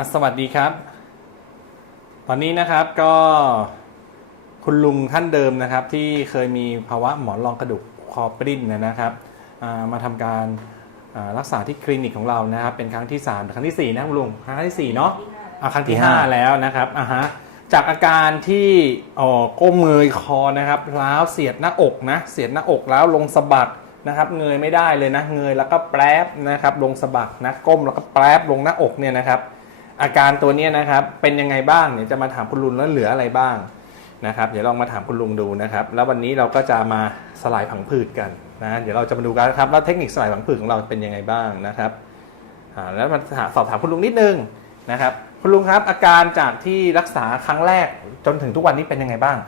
อะสวัสดีครับ ตอนนี้นะครับก็คุณลุงท่านเดิมนะครับ ที่เคยมีภาวะหมอนรองกระดูกคอปริ้นนะนะครับอ่ามาทำการอ่ารักษาที่คลินิกของเรานะครับ เป็นครั้งที่3ครั้งทีสี่4นะคุณลุงครั้งที่4เนาะอะครั้งที่ที่ห้า5แล้วนะครับอะฮะจากอาการที่อ๋อก้มเงยคอนะครับล้าวเสียดหน้าอกนะเสียดหน้าอกแล้วลงสะบักนะครับ เงยไม่ได้เลยนะเงยแล้วก็แปรบนะครับ ลงสะบักนะก้มแล้วก็แปรบลงหน้าอกเนี่ยนะครับ อาการตัวเนี้ยนะครับเป็นยังไงบ้างเดี๋ยวจะมาถามคุณลุงแล้วเหลืออะไรบ้างนะครับเดี๋ยวลองมาถามคุณลุงดูนะครับ แล้ววันนี้เราก็จะมาสลายผังผืดกันนะเดี๋ยวเราจะมาดูกันนะครับว่าเทคนิคสลายผังผืดของเราเป็นยังไงบ้างนะครับอ่าแล้วมาถามสอบถามคุณลุงนิดนึงนะครับ คุณลุงครับอาการจากที่รักษาครั้งแรกจนถึงทุกวันนี้เป็นยังไงบ้าง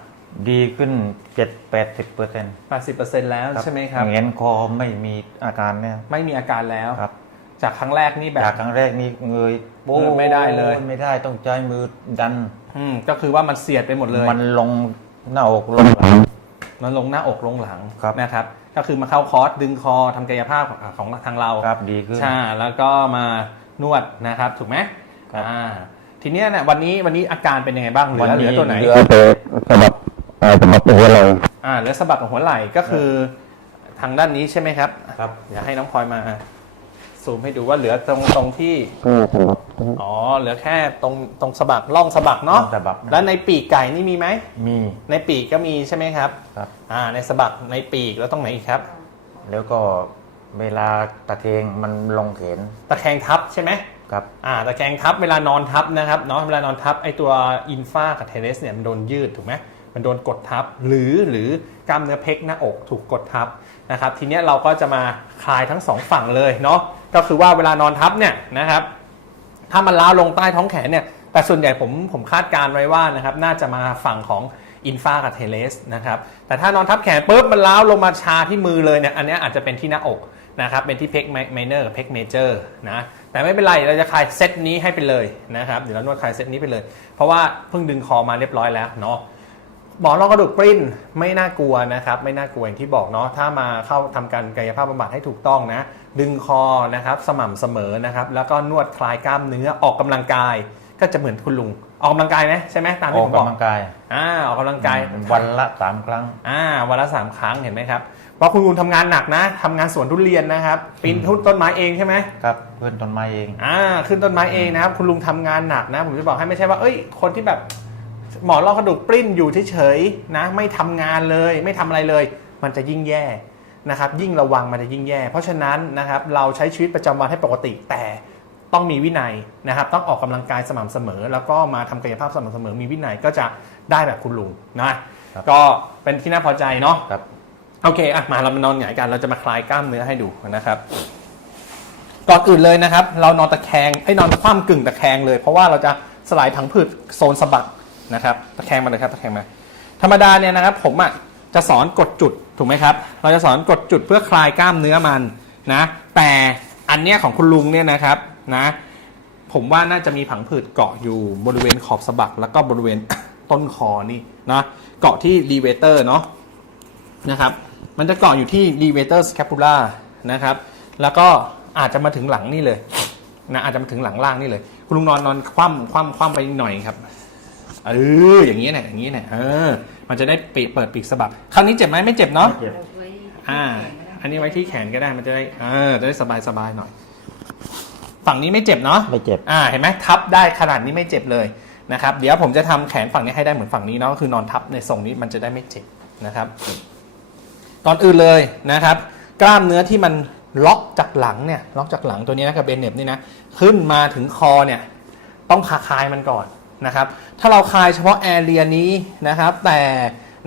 ดีขึ้นเจ็ดแปดสิบเปอร์เซ็นต์80%แล้วใช่ไหมครับเงี้ยคอไม่มีอาการเนี่ยไม่มีอาการแล้วครับ จากครั้งแรกนี่แบจากบ ครั้งแรกนี่เงยเงยไม่ได้เลย ไม่ได้ต้องใช้มือดัน อืมก็คือว่ามันเสียดไปหมดเลย มันลงหน้าอกลงหลัง มันลงหน้าอกลงหลังครับ นะครับ ก็คือมาเข้าคอร์สดึงคอทำกายภาพของของทางเราครับดีขึ้น ใช่แล้วก็มานวดนะครับ ถูกไหมครับ อ่าทีเนี้ยเนี่ยวันนี้วันนี้อาการเป็นยังไงบ้างเหลืวัอเหลือตัวไหนเหลือแต่สำหรับเอ่อสำหรับหัวเรา อ่าเหลือสะบักของหัวไหล่ก็คือทางด้านนี้ใช่ไหมครับครับ อยากให้น้องพลอยมา ซูมให้ดูว่าเหลือตรงตรงที่ ก็สำหรับอ๋อ เหลือแค่ตรงตรงสะบักล่องสะบักเนาะสะบัก แล้วในปีกไก่นี่มีไหม มีในปีกก็มีใช่ไหมครับ ครับ อ่า ในสะบักในปีกแล้วตรงไหนอีกครับ แล้วก็เวลาตะเทงมันลงเขนตะแคงทับใช่ไหมครับ อ่า ตะแคงทับเวลานอนทับนะครับเนาะ เวลานอนทับไอตัวอินฟากับเทเลสเนี่ยมันโดนยืดถูกไหมมันโดนกดทับหรือหรือกล้ามเนื้อเพกหน้าอกถูกกดทับนะครับ ทีเนี้ยเราก็จะมาคลายทั้งสองฝั่งเลยเนาะ ก็คือว่าเวลานอนทับเนี่ยนะครับถ้ามันล้าวลงใต้ท้องแขนเนี่ยแต่ส่วนใหญ่ผมผมคาดการณ์ไว้ว่านะครับน่าจะมาฝั่งของอินฟากับเทเลสนะครับแต่ถ้านอนทับแขนปุ๊บมันล้าวลงมาชาที่มือเลยเนี่ยอันนี้อาจจะเป็นที่หน้าอกนะครับเป็นที่เพกไมเนอร์กับเพกเมเจอร์นะแต่ไม่เป็นไรเราจะคลายเซตนี้ให้ไปเลยนะครับเดี๋ยวเรานวดคลายเซตนี้ไปเลย เพราะว่าเพิ่งดึงคอมาเรียบร้อยแล้วเนาะ หมอนรองกระดูกปริ้นไม่น่ากลัวนะครับ ไม่น่ากลัวอย่างที่บอกเนาะถ้ามาเข้าทำการกายภาพบำบัดให้ถูกต้องนะ ดึงคอนะครับสม่ำเสมอนะครับ แล้วก็นวดคลายกล้ามเนื้อออกกำลังกาย ก็จะเหมือนคุณลุงออกกำลังกายไหมใช่ไหมตามอที่อกผมบอกกำลังกายอ่าออกกำลังกายวันละสามครั้งอ่าวันละสามครั้งเห็นไหมครับเพราะคุณลุงทำงานหนักนะทำงานสวนทุเรียนนะครับปีนต้นไม้เองใช่ไหมครับเพื่อนต้นไม้เองอ่าขึ้นต้นไม้เองนะครับคุณลุงทำงานหนักนะ ผมจะบอกให้ไม่ใช่ว่าเอ้ยคนที่แบบ หมอนรองกระดูกปริ้นอยู่เฉยๆนะไม่ทำงานเลยไม่ทำอะไรเลย มันจะยิ่งแย่นะครับยิ่งระวังมันจะยิ่งแย่ เพราะฉะนั้นนะครับเราใช้ชีวิตประจำวันให้ปกติแต่ต้องมีวินัยนะครับ ต้องออกกำลังกายสม่ำเสมอ แล้วก็มาทำกายภาพสม่ำเสมอมีวินัยก็จะได้แบบคุณลุงนะก็เป็นที่น่าพอใจเนาะครับโอเคอะมาเรามานอนหงายกันเราจะมาคลายกล้ามเนื้อให้ดูนะครับก่อนอื่นเลยนะครับ เรานอนตะแคงให้นอนคว่ำกึ่งตะแคงเลย เพราะว่าเราจะสลายผังผืดโซนสะบัก นะครับตะแคงมาเลยครับตะแคงมา ธรรมดาเนี่ยนะครับผมอะจะสอนกดจุดถูกไหมครับ เราจะสอนกดจุดเพื่อคลายกล้ามเนื้อมันนะแต่อันเนี้ยของคุณลุงเนี่ยนะครับนะผมว่าน่าจะมีผังผืดเกาะอยู่บริเวณขอบสะบัก แล้วก็บริเวณต้นคอนี่นะเกาะที่รีเวเตอร์เนาะนะครับมันจะเกาะอยู่ที่ levator scapula นะครับแล้วก็อาจจะมาถึงหลังนี่เลยนะอาจจะมาถึงหลังล่างนี่เลย คุณลุงนอนนอนคว่ำคว่ำคว่ำไปหน่อยครับ เอออย่างนี้เนี่ยอย่างนี้เนี่ยเออ มันจะได้ปีเปิดปีกสะบักคราวนี้เจ็บไหมไม่เจ็บเนาะเจ็บอ่า อันนี้ไว้ที่แขนก็ได้ มันจะได้ เออ จะได้สบายสบายหน่อย ฝั่งนี้ไม่เจ็บเนาะ ไม่เจ็บ อ่า เห็นไหมทับได้ขนาดนี้ไม่เจ็บเลยนะครับ เดี๋ยวผมจะทำแขนฝั่งนี้ให้ได้เหมือนฝั่งนี้เนาะ ก็คือนอนทับในทรงนี้มันจะได้ไม่เจ็บนะครับ ก่อนอื่นเลยนะครับ กล้ามเนื้อที่มันล็อกจากหลังเนี่ย ล็อกจากหลังตัวนี้นะกับเบนเน็บนี่นะ ขึ้นมาถึงคอเนี่ย ต้องคาคายมันก่อน นะครับ ถ้าเราคายเฉพาะแอเรียนี้นะครับ แต่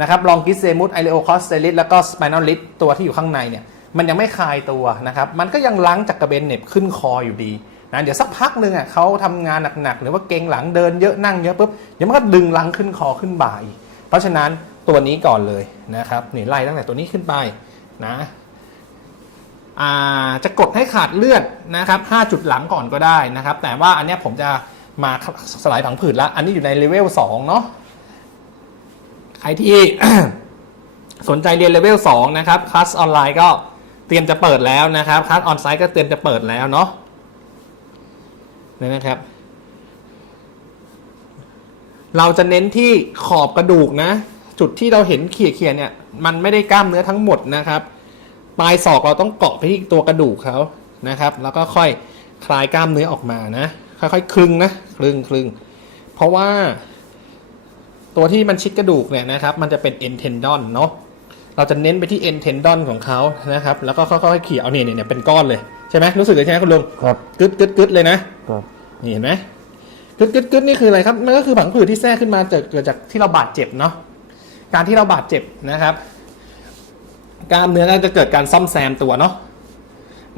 นะครับลองกิสเซมุสไอเลโอคอสเตลิสแล้วก็สไปนอลลิสตัวที่อยู่ข้างในเนี่ยมันยังไม่คลายตัวนะครับ มันก็ยังล้างจากกระเบนเน็บขึ้นคออยู่ดีนะเดี๋ยวสักพักหนึ่งอะเขาทำงานหนักๆ หรือว่าเกงหลังเดินเยอะนั่งเยอะปุ๊บเดี๋ยวมันก็ดึงล้างขึ้นคอขึ้นบ่าอีกเพราะฉะนั้นตัวนี้ก่อนเลยนะครับนี่ไล่ตั้งแต่ตัวนี้ขึ้นไปนะจะกดให้ขาดเลือดนะครับ5จุดหลังก่อนก็ได้นะครับ แต่ว่าอันนี้ผมจะ มาสลายผังผืดแล้วอันนี้อยู่ในเลเวล2เนาะใครที่สนใจเรียนเลเวล2นะครับคลาสออนไลน์ก็เตรียมจะเปิดแล้วนะครับคลาสออนไซต์ก็เตรียมจะเปิดแล้วเนาะนี่นะครับ เราจะเน้นที่ขอบกระดูกนะ จุดที่เราเห็นเขี่ยๆเนี่ย มันไม่ได้กล้ามเนื้อทั้งหมดนะครับ ปลายศอกเราต้องเกาะไปที่ตัวกระดูกเขานะครับ แล้วก็ค่อยคลายกล้ามเนื้อออกมานะ ค่อยๆคลึงนะคลึงคลึงเพราะว่า ตัวที่มันชิดกระดูกเนี่ยนะครับ มันจะเป็นเอ็นเทนดอนเนาะเราจะเน้นไปที่เอ็นเทนดอนของเขานะครับ แล้วก็ค่อยๆเขี่ยเอาเนี่ยเนี่ยเป็นก้อนเลยใช่ไหมรู้สึกเลยใช่ไหมคุณลุงครับกึดกึดกึดเลยนะครับนี่เห็นไหมกึดกึดกึดนี่คืออะไรครับมันก็คือผังผืดที่แทรกขึ้นมาเกิดเกิดจากที่เราบาดเจ็บเนาะการที่เราบาดเจ็บนะครับกล้ามเนื้อก็จะเกิดการซ่อมแซมตัวเนาะ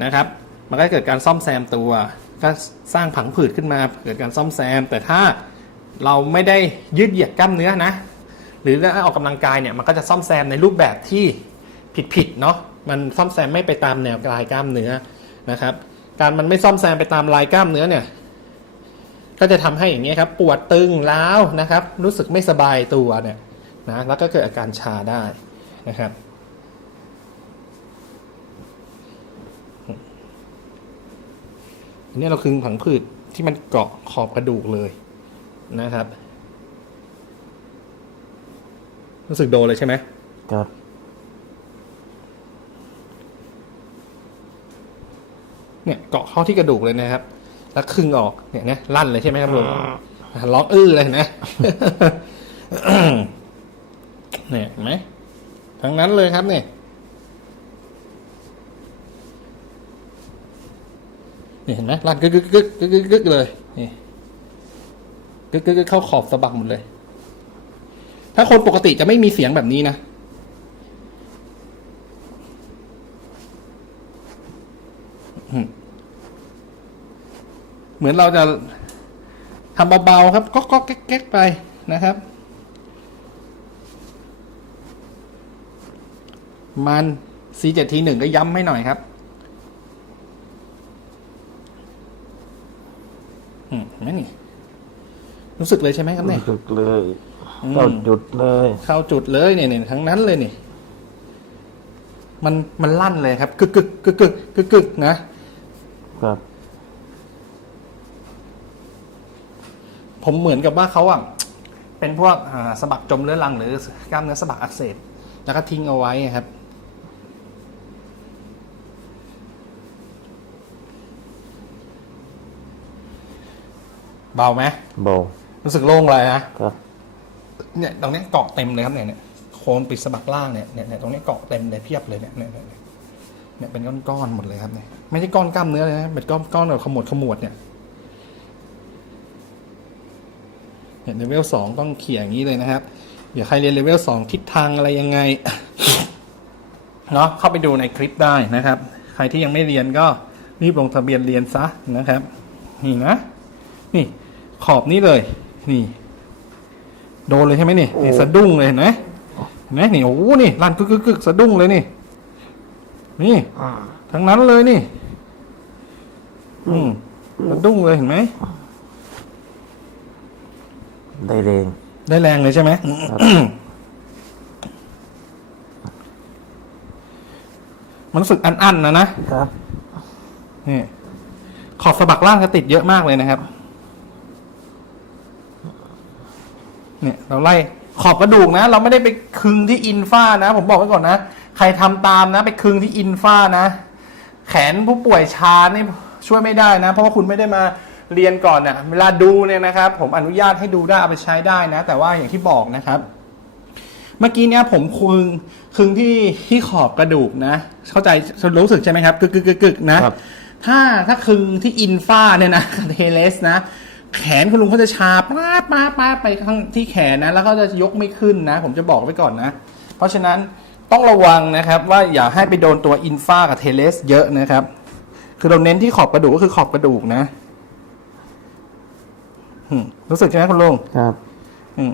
นะครับ มันก็เกิดการซ่อมแซมตัว ก็สร้างผังผืดขึ้นมาเกิดการซ่อมแซม แต่ถ้าเราไม่ได้ยืดเหยียดกล้ามเนื้อนะ หรือออกกำลังกายเนี่ยมันก็จะซ่อมแซมในรูปแบบที่ผิดๆเนาะมันซ่อมแซมไม่ไปตามแนวลายกล้ามเนื้อนะครับ การมันไม่ซ่อมแซมไปตามลายกล้ามเนื้อเนี่ยก็จะทำให้อย่างเงี้ครับปวดตึงล้าวนะครับ รู้สึกไม่สบายตัวเนี่ยนะแล้วก็เกิดอาการชาได้นะครับ อันนี้เราคึงผังผืดที่มันเกาะขอบกระดูกเลยนะครับ รู้สึกโดนเลยใช่ไหมครับเนี่ยเกาะเข้าที่กระดูกเลยนะครับ แล้วคึงออกเนี่ยนะลั่นเลยใช่ไหมครับลุงร้องอื้อเลยนะเนี่ยเห็นไหมทั้งนั้นเลยครับเนี่ย นี่เห็นไหมลั่นกึกกึกกึกกึกกึกกึกเลยนี่กึกกึกกึกเข้าขอบสะบักหมดเลย ถ้าคนปกติจะไม่มีเสียงแบบนี้นะเหมือนเราจะทำเบาๆครับก็ก็แก๊กๆไปนะครับ มัน C7 ทีหนึ่งก็ย้ำให้หน่อยครับ อืมเห็นไหมนี่ รู้สึกเลยใช่ไหมครับเนี่ยจุดเลยอืม เข้าจุดเลย เข้าจุดเลยเนี่ยเนี่ยทั้งนั้นเลยนี่ มันมันลั่นเลยครับกึกกึกกึกกึกกึกกึกนะ ครับผมเหมือนกับว่าเขาอะเป็นพวกอ่าสะบักจมเรื้อรังหรือกล้ามเนื้อสะบักอักเสบแล้วก็ทิ้งเอาไว้ครับ เบาไหมโบ รู้สึกโล่งเลยนะครับ เนี่ยตรงเนี้ยเกาะเต็มเลยครับเนี่ยเนี่ยโคนปิดสะบักล่างเนี่ยเนี่ยเนี่ยตรงเนี้ยเกาะเต็มเลยเพียบเลยเนี่ยเนี่ยเนี่ยเนี่ยเนี่ยเป็นก้อนๆหมดเลยครับเนี่ยไม่ใช่ก้อนกล้ามเนื้อเลยนะเป็นก้อนก้อนแบบขมวดขมวดเนี่ยเนี่ยเลเวลสองต้องเขี่ยอย่างนี้เลยนะครับ เดี๋ยวใครเรียนเลเวลสองทิศทางอะไรยังไงเนาะเข้าไปดูในคลิปได้นะครับ ใครที่ยังไม่เรียนก็รีบลงทะเบียนเรียนซะนะครับ นี่นะ นี่ขอบนี้เลย นี่ โดนเลยใช่ไหมนี่นี่สะดุ้งเลยเห็นไหมเห็นไหมนี่โอ้โหนี่ลั่นกึกกึกกึกสะดุ้งเลยนี่ นี่ทั้งนั้นเลยนี่ อืมสะดุ้งเลยเห็นไหมได้แรง ได้แรงเลยใช่ไหมมันรู้สึกอันๆนะนะครับ นี่ ขอบสะบักล่างจะติดเยอะมากเลยนะครับ เนี่ยเราไล่ขอบกระดูกนะ เราไม่ได้ไปคึงที่อินฟ้านะ ผมบอกไว้ก่อนนะ ใครทำตามนะ ไปคึงที่อินฟ้านะ แขนผู้ป่วยชานี่ช่วยไม่ได้นะ เพราะว่าคุณไม่ได้มาเรียนก่อนเนะ่ะเวลาดูเนี่ยนะครับ ผมอนุญาตให้ดูได้เอาไปใช้ได้นะ แต่ว่าอย่างที่บอกนะครับ เมื่อกี้เนี่ยผมคึงคึงที่ที่ขอบกระดูกนะ เข้าใจรู้สึกใช่ไหมครับกึกกึกกึกกึกนะครับถ้าถ้าคึงที่อินฟ้าเนี่ยนะเทเลสนะ แขนคุณลุงเขาจะชาป้าป้าป้าไปข้างที่แขนนะ แล้วก็จะยกไม่ขึ้นนะ ผมจะบอกไว้ก่อนนะ เพราะฉะนั้นต้องระวังนะครับว่าอย่าให้ไปโดนตัวอินฟ้ากับเทเลสเยอะนะครับ คือเราเน้นที่ขอบกระดูกก็คือขอบกระดูกนะอืมรู้สึกใช่ไหมคุณลุงครับอืม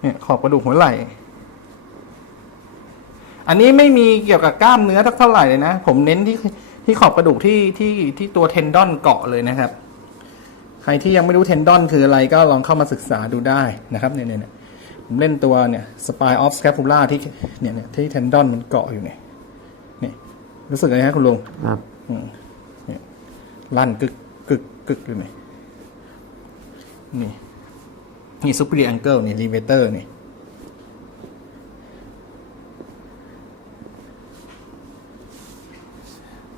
เนี่ยขอบกระดูกหัวไหล่ อันนี้ไม่มีเกี่ยวกับกล้ามเนื้อสักเท่าไหร่เลยนะ ผมเน้นที่ที่ขอบกระดูกที่ที่ที่ตัวเทนดอนเกาะเลยนะครับ ใครที่ยังไม่รู้เทนดอนคืออะไรก็ลองเข้ามาศึกษาดูได้นะครับเนี่ยเนี่ยเนี่ยผมเล่นตัวเนี่ยสปายออฟสแคปูล่าที่เนี่ยเนี่ยที่เทนดอนมันเกาะอยู่เนี่ยนี่รู้สึกไงฮะคุณลุงครับอืมลั่นกึกกึกกึกเลยไหมนี่นี่ซูเปอร์แองเกิลนี่รีเวเตอร์นี่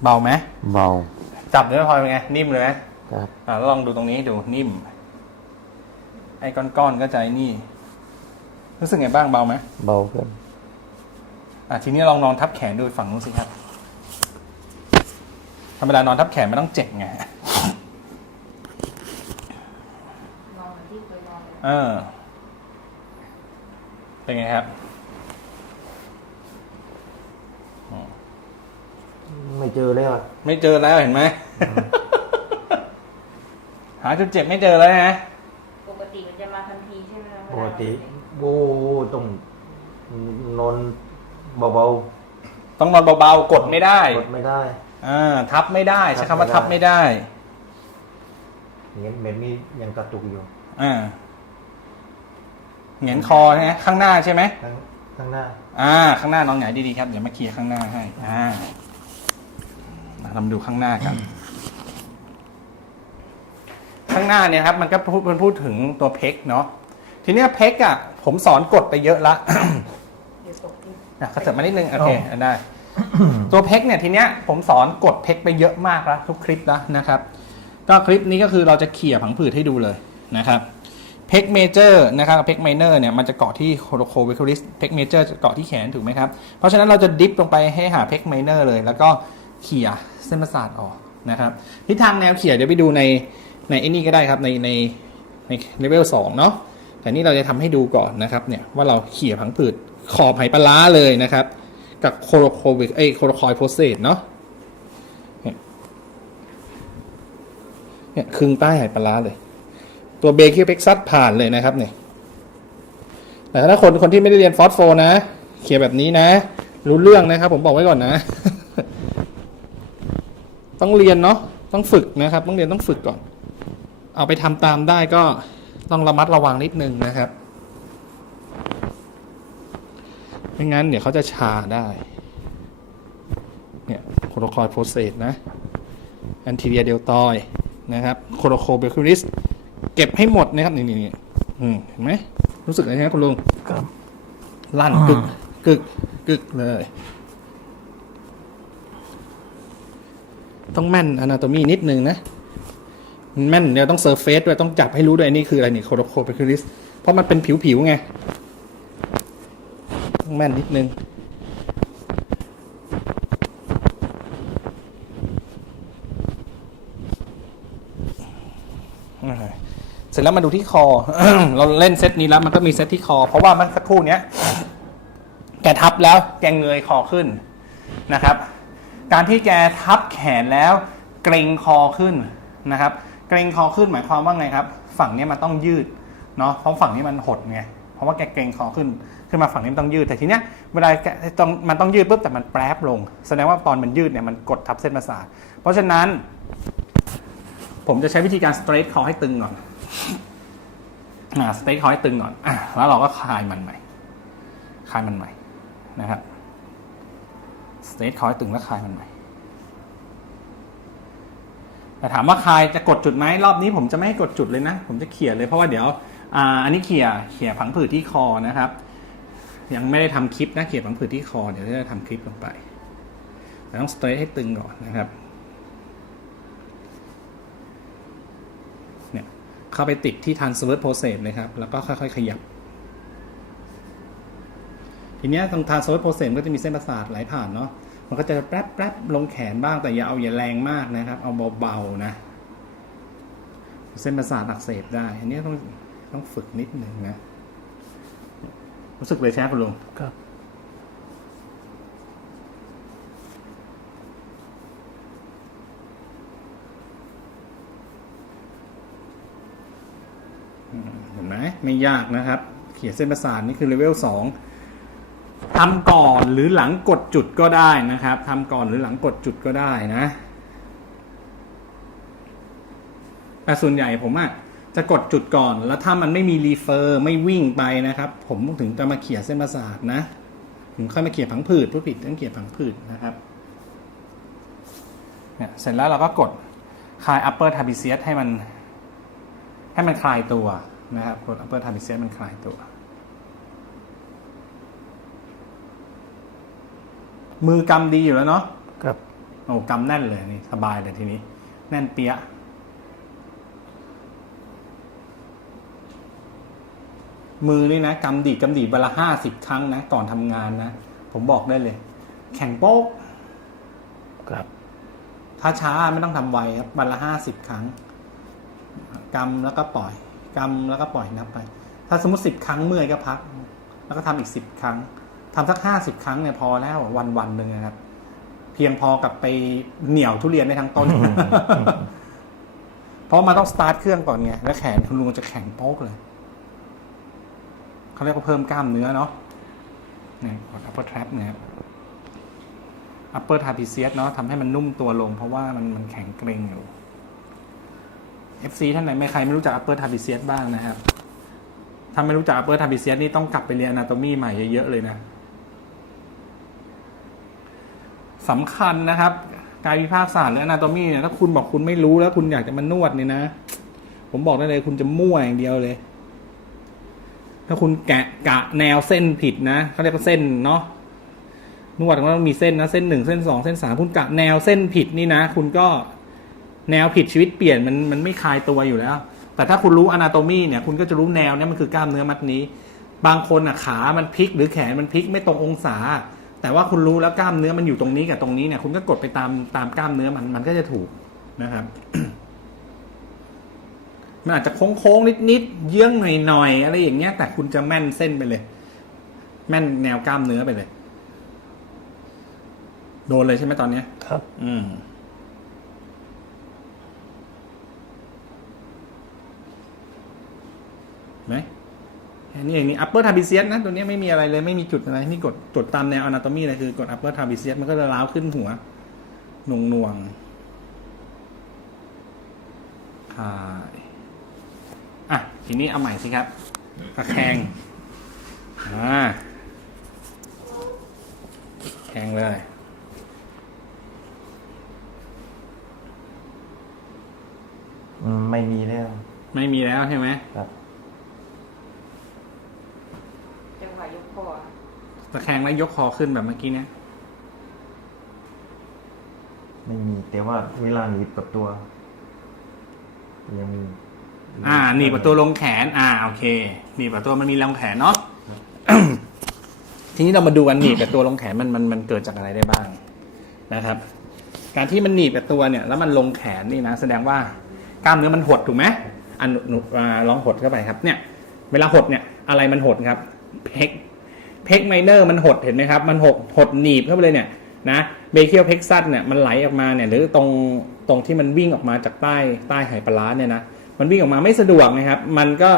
เบาไหมเบา จับเนื้อพลอยเป็นไง นิ่มเลยไหมครับอ่าแล้วลองดูตรงนี้ดูนิ่ม ไอ้ก้อนๆก็ใจนี่ รู้สึกไงบ้างเบาไหมเบาขึ้นอะทีนี้ลองนอนทับแขนดูฝั่งนู้นสิครับ ธรรมดานอนทับแขนไม่ต้องเจ็บไง นอนเหมือนที่เคยนอนเลยเออ เป็นไงครับ ไม่เจอแล้วอะไม่เจอแล้วเห็นไหม หาจุดเจ็บไม่เจอแล้วนะ ปกติมันจะมาทันทีใช่ไหมคะปกติโอ้ต้องนอนเบาต้องนอนเบาๆ กดไม่ได้ๆกดไม่ได้อ่าทับไม่ได้ใช้คำว่าทัทับบไม่ไม่ได้ได้เงี้ยแบบนี้ยังกระตุกอยู่อ่าเหงียนคอใช่ไหมข้างหน้าใช่ไหม ข้างข้างหน้า อ่า ข้างหน้าน้องหงายดีๆครับ เดี๋ยวมาเคลียร์ข้างหน้าให้ อ่า เรามาดูข้างหน้ากัน ข้างหน้าเนี่ยครับ มันก็พูดมันพูดถึงตัวเพกเนาะทีเนี้ยเพกอะ ผมสอนกดไปเยอะละเดี๋ยวตกที่อะขยับมานิดนึง โอเคอะได้ ตัวเพกเนี่ยทีเนี้ยผมสอนกดเพกไปเยอะมากแล้วทุกคลิปแล้วนะครับ ก็คลิปนี้ก็คือเราจะเขี่ยผังผืดให้ดูเลยนะครับเพกเมเจอร์นะครับเพกไมเนอร์เนี่ยมันจะเกาะที่โคโรโคเวคูริสเพกเมเจอร์จะเกาะที่แขนถูกไหมครับ เพราะฉะนั้นเราจะดิฟลงไปให้หาเพกไมเนอร์เลย แล้วก็เขี่ย เส้นประสาทออกนะครับทิศทางแนวเขี่ยเดี๋ยวไปดูในในไอ้นี่ก็ได้ครับในในในเลเวลสองเนาะแต่นี่เราจะทำให้ดูก่อนนะครับเนี่ยว่าเราเขี่ยผังผืดขอบไหปลาร้าเลยนะครับ กับโคโรโควิกไอโคโรคอยโพเซตเนาะเนี่ยครึ่งใต้ไหปลาร้าเลย ตัวเบคิวเพ็กซัสผ่านเลยนะครับเนี่ยแต่ถ้าคนคนที่ไม่ได้เรียนฟอสโฟนะเขียนแบบนี้นะ รู้เรื่องนะครับ ผมบอกไว้ก่อนนะ ต้องเรียนเนาะต้องฝึกนะครับ ต้องเรียนต้องฝึกก่อน เอาไปทำตามได้ก็ต้องระมัดระวังนิดนึงนะครับไม่งั้นเดี๋ยวเขาจะชาได้ เนี่ยโคโรคอยโพเซตนะแอนทีเรียเดลตอยนะครับโคโรโคเบคิริสเก็บให้หมดนะครับนี่นี่นี่อืมเห็นไหมรู้สึกอะไรครับคุณลุงครับลั่นกึกกึกกึกเลย ต้องแม่นอนาโตมีนิดนึงนะแม่นเดี๋ยวต้องเซอร์เฟซด้วยต้องจับให้รู้ด้วยนี่คืออะไรนี่โคโรโคเปคิริสเพราะมันเป็นผิวๆไงต้องแม่นนิดนึงเสร็จแล้วมาดูที่คอ เราเล่นเซตนี้แล้วมันก็มีเซตที่คอ เพราะว่ามันสักครู่เนี้ย แกทับแล้วแกเงยคอขึ้นนะครับ การที่แกทับแขนแล้ว เกรงคอขึ้นนะครับ เกรงคอขึ้นหมายความว่าไงครับ ฝั่งนี้มันต้องยืดเนาะเพราะฝั่งนี้มันหดไงเพราะว่าแกเกรงคอขึ้นขึ้นมาฝั่งนี้ต้องยืดแต่ทีเนี้ยเวลาแกต้องมันต้องยืดปุ๊บแต่มันแปรบลง แสดงว่าตอนมันยืดเนี่ยมันกดทับเส้นประสาทเพราะฉะนั้น ผมจะใช้วิธีการสเตรทคอให้ตึงก่อนอ่าสเต็กคอให้ตึงก่อนอะแล้วเราก็คลายมันใหม่คลายมันใหม่นะครับ สเต็กคอให้ตึงแล้วคลายมันใหม่แต่ถามว่าคลายจะกดจุดไหมรอบนี้ผมจะไม่ให้กดจุดเลยนะ ผมจะเขี่ยเลยเพราะว่าเดี๋ยวออันนี้เขี่ยเขี่ยผังผืดที่คอนะครับ ยังไม่ได้ทำคลิปนะเขี่ยผังผืดที่คอเดี๋ยวจะทำคลิปลงไปแต่ต้องสเตรทให้ตึงก่อนนะครับเนี่ยเข้าไปติดที่ transverse process เลยครับ แล้วก็ค่อยๆ ขยับ ทีเนี้ยตรง transverse process มันก็จะมีเส้นประสาทไหลผ่านเนาะมันก็จะแป๊บแป๊บลงแขนบ้างแต่อย่าเอาอย่าแรงมากนะครับ เอาเบาๆนะ เส้นประสาทอักเสบได้ อันนี้ต้องต้องฝึกนิดหนึ่งนะ รู้สึกเลยใช่ไหมคุณลุงครับเห็นไหมไม่ยากนะครับ เขียนเส้นประสาทนี่คือเลเวลสอง ทำก่อนหรือหลังกดจุดก็ได้นะครับทำก่อนหรือหลังกดจุดก็ได้นะแต่ส่วนใหญ่ผมอะจะกดจุดก่อนแล้วถ้ามันไม่มีรีเฟอร์ไม่วิ่งไปนะครับ ผมถึงจะมาเขียนเส้นประสาทนะถึงค่อยมาเขียนผังผืดผู้ผิดต้องเขียนผังผืดนะครับเนี่ยเสร็จแล้วเราก็กดคลาย upper trapezius ให้มัน ให้มันคลายตัวนะครับกด upper trapezius มันคลายตัว มือกำดีอยู่แล้วเนาะครับโอ้กำแน่นเลยนี่สบายเลยทีนี้ แน่นเปียะมือนี่นะกำดีดกำดีดเวลาห้าสิบครั้งนะก่อนทำงานนะ ผมบอกได้เลย แข่งโป๊กครับถ้าช้าไม่ต้องทำไวครับวันละห้าสิบครั้งกำแล้วก็ปล่อยกำแล้วก็ปล่อยนับไป ถ้าสมมติสิบครั้งเมื่อยก็พัก แล้วก็ทำอีกสิบครั้ง ทำสักห้าสิบครั้งเนี่ยพอแล้ววันวันๆหนึ่งนะครับ เพียงพอกับไปเหนี่ยวทุเรียนได้ทั้งต้น เพราะมันต้องสตาร์ทเครื่องก่อนไงแล้วแขนคุณลุงจะแข็งโป๊กเลยเขาเรียกว่าเพิ่มกล้ามเนื้อเนาะเนี่ยกด upper trap นะครับ upper trapezius เนาะทำให้มันนุ่มตัวลง เพราะว่ามันมันแข็งเกร็งอยู่ FC ท่านไหนไม่ใครไม่รู้จัก upper trapezius บ้างนะครับ ถ้าไม่รู้จัก upper trapezius นี่ต้องกลับไปเรียน anatomy ใหม่เยอะๆเลยนะ สำคัญนะครับ กายวิภาคศาสตร์หรือ anatomy เนี่ยถ้าคุณบอกคุณไม่รู้แล้วคุณอยากจะมานวดเนี่ยนะ ผมบอกได้เลยคุณจะมั่วอย่างเดียวเลย ถ้าคุณแกะกะแนวเส้นผิดนะเขาเรียกว่าเส้นเนาะนวดมันต้องมีเส้นนะเส้นหนึ่งเส้นสองเส้นสามคุณกะแนวเส้นผิดนี่นะ คุณก็แนวผิดชีวิตเปลี่ยนมันมันไม่คลายตัวอยู่แล้ว แต่ถ้าคุณรู้อนาโตมีเนี่ย คุณก็จะรู้แนวเนี่ยมันคือกล้ามเนื้อมัดนี้ บางคนอะขามันพลิกหรือแขนมันพลิกไม่ตรงองศา แต่ว่าคุณรู้แล้วกล้ามเนื้อมันอยู่ตรงนี้กับตรงนี้เนี่ย คุณก็กดไปตามตามกล้ามเนื้อมันมันก็จะถูกนะครับ มันอาจจะโค้งๆนิดๆเยื้องหน่อยๆอะไรอย่างเงี้ย แต่คุณจะแม่นเส้นไปเลย แม่นแนวกล้ามเนื้อไปเลย โดนเลยใช่ไหมตอนเนี้ย ครับ อืม ไหม แค่นี้เองนี่ upper trapezius นะ ตัวเนี้ยไม่มีอะไรเลยไม่มีจุดอะไร นี่กดกดตามแนว anatomy เลยคือกด upper trapezius มันก็จะล้าวขึ้นหัวหน่วงหน่วงๆคลายอะ ทีนี้เอาใหม่สิครับตะแคงอ่าแคงเลยอืมไม่มีแล้ว ไม่มีแล้วใช่ไหมครับ จังหวะยกคออะ ตะแคงแล้วยกคอขึ้นแบบเมื่อกี้เนี่ยไม่มีแต่ว่าเวลาหนีบกับตัวยังมีอ่าหนีบประตูลงแขน อ่าโอเคหนีบประตูมันมีลงแขนเนาะทีนี้เรามาดูกันหนีบกับตัวลงแขนมันมันมันเกิดจากอะไรได้บ้างนะครับ การที่มันหนีบกับตัวเนี่ย แล้วมันลงแขนนี่นะแสดงว่ากล้ามเนื้อมันหดถูกไหมอันหนูอ่าลองหดเข้าไปครับ เนี่ย เวลาหดเนี่ย อะไรมันหดครับ เพก เพกไมเนอร์มันหดเห็นไหมครับ มันหดหดหนีบเข้าไปเลยเนี่ยนะเบเคียวเพกซัสเนี่ยมันไหลออกมาเนี่ยหรือตรงตรงที่มันวิ่งออกมาจากใต้ใต้ไหปลาร้าเนี่ยนะมันวิ่งออกมาไม่สะดวกนะครับ มันก็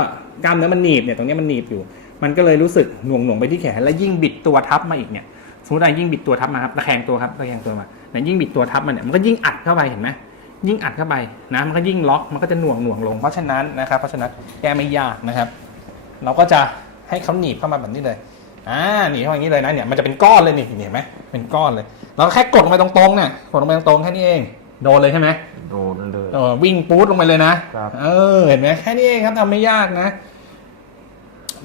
กล้ามเนื้อมันหนีบเนี่ยตรงนี้มันหนีบอยู่ มันก็เลยรู้สึกหน่วงหน่วงไปที่แขน แล้วยิ่งบิดตัวทับมาอีกเนี่ยสมมติว่ายิ่งบิดตัวทับมาครับตะแคงตัวครับตะแคงตัวมาเนี่ยยิ่งบิดตัวทับมันเนี่ยมันก็ยิ่งอัดเข้าไปเห็นไหมยิ่งอัดเข้าไปนะมันก็ยิ่งล็อกมันก็จะหน่วงหน่วงลง เพราะฉะนั้นนะครับเพราะฉะนั้นแก้ไม่ยากนะครับ เราก็จะให้เขาหนีบเข้ามาแบบนี้เลย อ่าหนีบเข้ามาอย่างนี้เลยนะเนี่ยมันจะเป็นก้อนเลยนี่เห็นไหมเป็นก้อนเลยเราก็แค่กดลงไปตรงๆเนี่ยกดลงไปตรงๆแค่นี้เองโดนเลยใช่ไหมโดนเลยเออวิ่งปู๊ดลงไปเลยนะครับ เออเห็นไหมแค่นี้เองครับทำไม่ยากนะ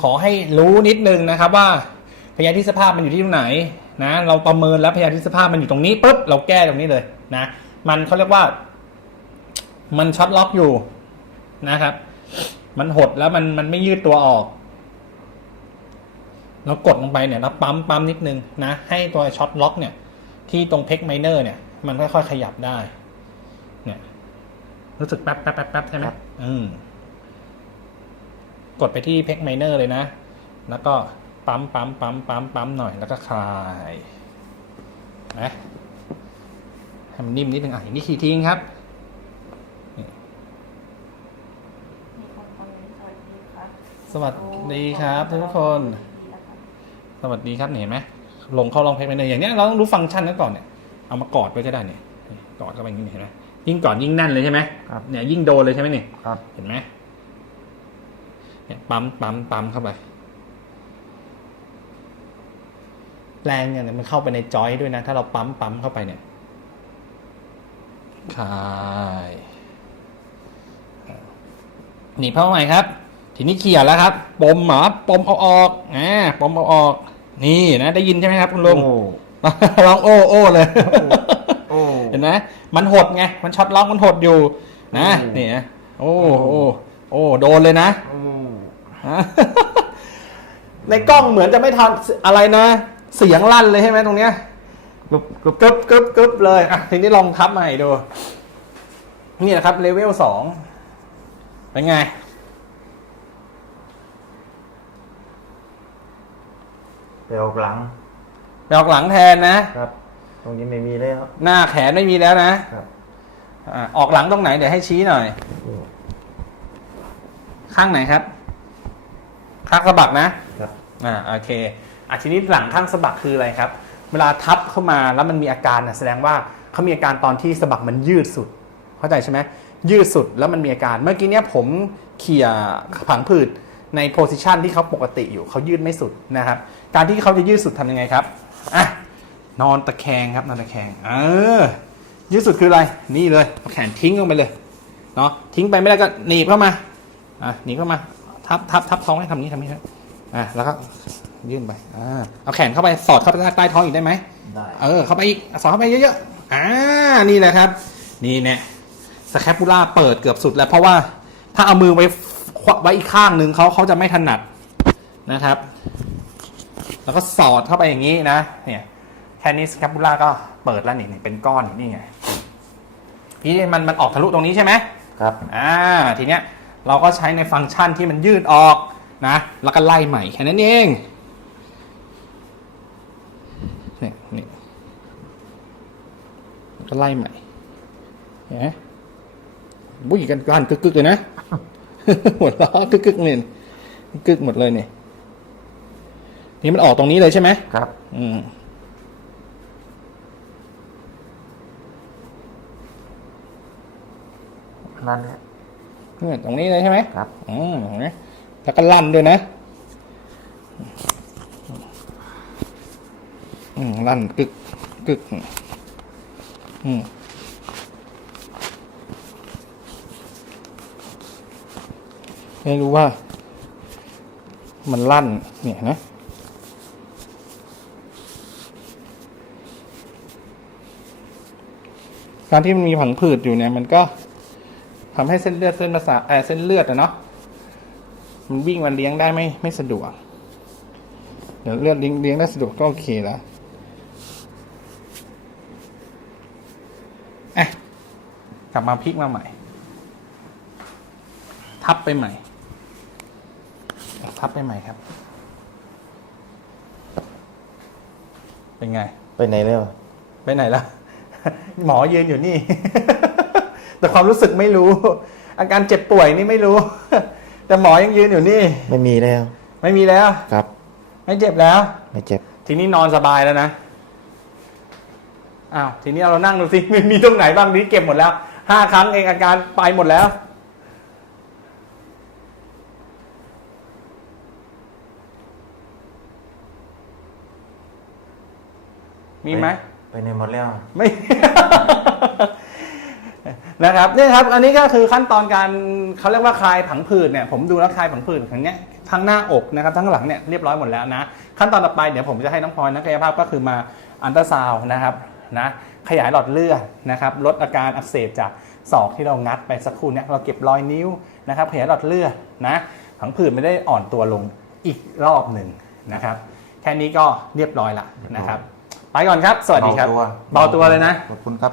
ขอให้รู้นิดนึงนะครับว่าพยาธิสภาพมันอยู่ที่ตรงไหนนะ เราประเมินแล้วพยาธิสภาพมันอยู่ตรงนี้ปุ๊บเราแก้ตรงนี้เลยนะมันเขาเรียกว่า มันช็อตล็อกอยู่นะครับ มันหดแล้วมันมันไม่ยืดตัวออก เรากดลงไปเนี่ยแล้วปั๊มปั๊มนิดนึงนะให้ตัวช็อตล็อกเนี่ยที่ตรงเพกไมเนอร์เนี่ยมันค่อยๆขยับได้เนี่ยรู้สึกแป๊บแป๊บแป๊บแป๊บใช่ไหมอืมกดไปที่เพกไมเนอร์เลยนะ แล้วก็ปั๊มปั๊มปั๊มปั๊มปั๊มหน่อยแล้วก็คลายนะให้มันนิ่มนิดนึงอะอย่างนี้ขี่ทิ้งครับมีคนคอมเมนต์สวัสดีค่ะสวัสดีครับทุกคน สวัสดีครับเนี่ยเห็นไหมลงเข้าลองเพกไมเนอร์อย่างเนี้ยเราต้องรู้ฟังก์ชันนั้นก่อนเนี่ยเอามากอดไว้ก็ได้เนี่ยกอดเข้าไปอย่างนี้เห็นไหมยิ่งกอดยิ่งแน่นเลยใช่ไหมครับเนี่ยยิ่งโดนเลยใช่ไหมเนี่ยครับเห็นไหมเนี่ยปั๊มปั๊มปั๊มเข้าไป แรงเนี่ยมันเข้าไปในจอยด้วยนะ ถ้าเราปั๊มปั๊มเข้าไปเนี่ยคลายหนีบเข้าใหม่ครับ ทีนี้เขี่ยแล้วครับ ปมหมอปมเอาออกอ่าปมเอาออก นี่นะได้ยินใช่ไหมครับคุณลุงโอ้ร้องโอ้โอ้เลยโอ้เห็นไหมมันหดไง มันช็อตล็อกมันหดอยู่ นะอืมนี่นะโอ้โอ้โอ้โดนเลยนะโอ้ในกล้องเหมือนจะไม่ทันอะไรนะ เสียงลั่นเลยใช่ไหมตรงเนี้ยกึบกึบกึบกึบกึบเลยอะทีนี้ลองทับใหม่ดู นี่นะครับเลเวลสองเป็นไง ไปออกหลัง ไปออกหลังแทนนะ ครับ ตรงนี้ไม่มีแล้ว หน้าแขนไม่มีแล้วนะครับอะออกหลังตรงไหนเดี๋ยวให้ชี้หน่อยโอ้ข้างไหนครับ ข้างสะบักนะ ครับ อ่าโอเคอะทีนี้หลังข้างสะบักคืออะไรครับ เวลาทับเข้ามาแล้วมันมีอาการน่ะแสดงว่าเขามีอาการตอนที่สะบักมันยืดสุด เข้าใจใช่ไหมยืดสุดแล้วมันมีอาการ เมื่อกี้เนี้ยผมเขี่ยผังผืด ในโพสิชันที่เขาปกติอยู่เขายืดไม่สุดนะครับ การที่เขาจะยืดสุดทำยังไงครับอะนอนตะแคงครับนอนตะแคงเออยืดสุดคืออะไร นี่เลยเอาแขนทิ้งลงไปเลยเนาะทิ้งไปไม่ได้ก็หนีบเข้ามาอะหนีบเข้ามา ทับทับทับท้องให้ทำนี้ทำนี้ครับอะแล้วก็ยื่นไปอ่าเอาแขนเข้าไปสอดเข้าไปใต้ท้องอีกได้ไหมได้เออเข้าไปอีกสอดเข้าไปเยอะๆอ่านี่แหละครับ นี่เนี่ยสแคปูล่าเปิดเกือบสุดแล้วเพราะว่าถ้าเอามือไว้ควัก ไว้อีกข้างหนึ่งเขาเขาจะไม่ถนัดนะครับ แล้วก็สอดเข้าไปอย่างนี้นะ เนี่ยแค่นี้สแคปูล่าก็เปิดแล้วนี่นี่เป็นก้อนนี่ไงพี่มันมันออกทะลุตรงนี้ใช่ไหมครับอ่าทีเนี้ยเราก็ใช้ในฟังก์ชันที่มันยืดออกนะ แล้วก็ไล่ใหม่แค่นั้นเองนี่นี่แล้วก็ไล่ใหม่เห็นไหมบุ้ยกันกันกึกกึกๆเลยนะ หัวล้อกึกกึกๆเนี่ยกึกหมดเลยเนี่ยนี่มันออกตรงนี้เลยใช่ไหมครับ อืมนั่นแหละเนี่ยตรงนี้เลยใช่ไหมครับ อืมเห็นไหมแล้วก็ลั่นด้วยนะ อืมลั่นกึกกึก อืม ไม่รู้ว่า มันลั่นเนี่ยนะการที่มันมีผังผืดอยู่เนี่ยมันก็ทำให้เส้นเลือดเส้นประสาทเอเส้นเลือดอะเนาะมันวิ่งมันเลี้ยงได้ไม่ไม่สะดวก เดี๋ยวเลือดเลี้ยงเลี้ยงได้สะดวกก็โอเคแล้วอะกลับมาพลิกมาใหม่ ทับไปใหม่ ทับไปใหม่ครับ เป็นไง ไปไหนแล้ว ไปไหนล่ะ หมอยืนอยู่นี่ แต่ความรู้สึกไม่รู้ อาการเจ็บป่วยนี่ไม่รู้ แต่หมอยังยืนอยู่นี่ ไม่มีแล้ว ไม่มีแล้ว ครับ ไม่เจ็บแล้ว ไม่เจ็บ ทีนี้นอนสบายแล้วนะ อ้าว ทีนี้เรานั่งดูสิมีมีตรงไหนบ้างนี้เก็บหมดแล้วห้าครั้งเองอาการไปหมดแล้ว มีไหมไปไหนหมดแล้ว ไม่ นะครับนี่ครับ อันนี้ก็คือขั้นตอนการเขาเรียกว่าคลายผังผืดเนี่ยผมดูแล้วคลายผังผืดครั้งเนี้ยทั้งหน้าอกนะครับทั้งหลังเนี่ยเรียบร้อยหมดแล้วนะขั้นตอนต่อไปเดี๋ยวผมจะให้น้องพลอยนักกายภาพก็คือมาอันตราซาวน์นะครับนะขยายหลอดเลือดนะครับลดอาการอักเสบจากศอกที่เรางัดไปสักครู่เนี่ยเราเก็บรอยนิ้วนะครับขยายหลอดเลือดนะผังผืดไม่ได้อ่อนตัวลงอีกรอบหนึ่งนะครับแค่นี้ก็เรียบร้อยละนะครับ ไปก่อนครับ สวัสดีครับเบาตัวเบาตัวเลยนะขอบคุณครับ